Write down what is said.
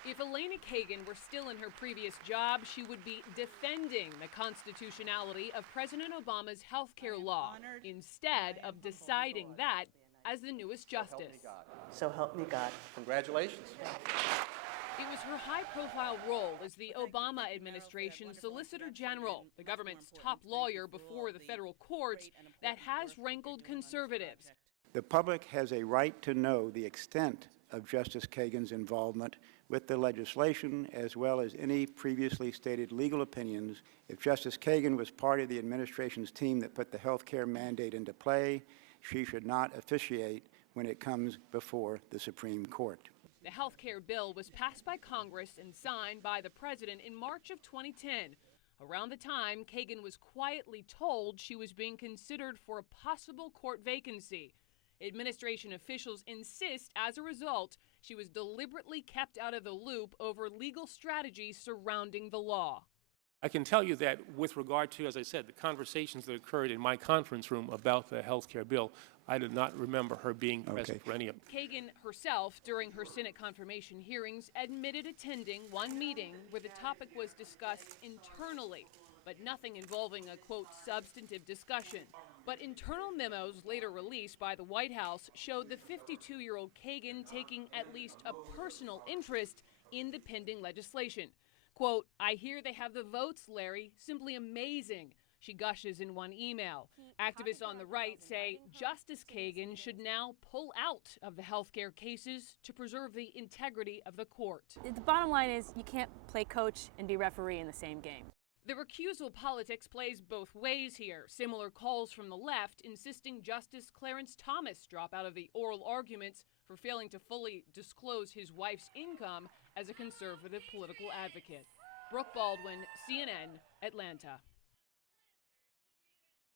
If Elena Kagan were still in her previous job, she would be defending the constitutionality of President Obama's health care law instead of deciding that as the newest justice. So help me God. Congratulations. It was her high-profile role as the Obama administration's Solicitor General, the government's top lawyer before the federal courts, that has rankled conservatives. The public has a right to know the extent of Justice Kagan's involvement with the legislation, as well as any previously stated legal opinions. If Justice Kagan was part of the administration's team that put the health care mandate into play, she should not officiate when it comes before the Supreme Court. The health care bill was passed by Congress and signed by the president in March of 2010, around the time Kagan was quietly told she was being considered for a possible court vacancy. Administration officials insist, as a result, she was deliberately kept out of the loop over legal strategies surrounding the law. I can tell you that with regard to, as I said, the conversations that occurred in my conference room about the health care bill, I did not remember her being present for any of them. Kagan herself, during her Senate confirmation hearings, admitted attending one meeting where the topic was discussed internally, but nothing involving a, quote, substantive discussion. But internal memos later released by the White House showed the 52-year-old Kagan taking at least a personal interest in the pending legislation. Quote, "I hear they have the votes, Larry. Simply amazing," she gushes in one email. Activists on the right say Justice Kagan should now pull out of the healthcare cases to preserve the integrity of the court. The bottom line is you can't play coach and be referee in the same game. The recusal politics plays both ways here. Similar calls from the left insisting Justice Clarence Thomas drop out of the oral arguments for failing to fully disclose his wife's income as a conservative political advocate. Brooke, Baldwin, CNN, Atlanta.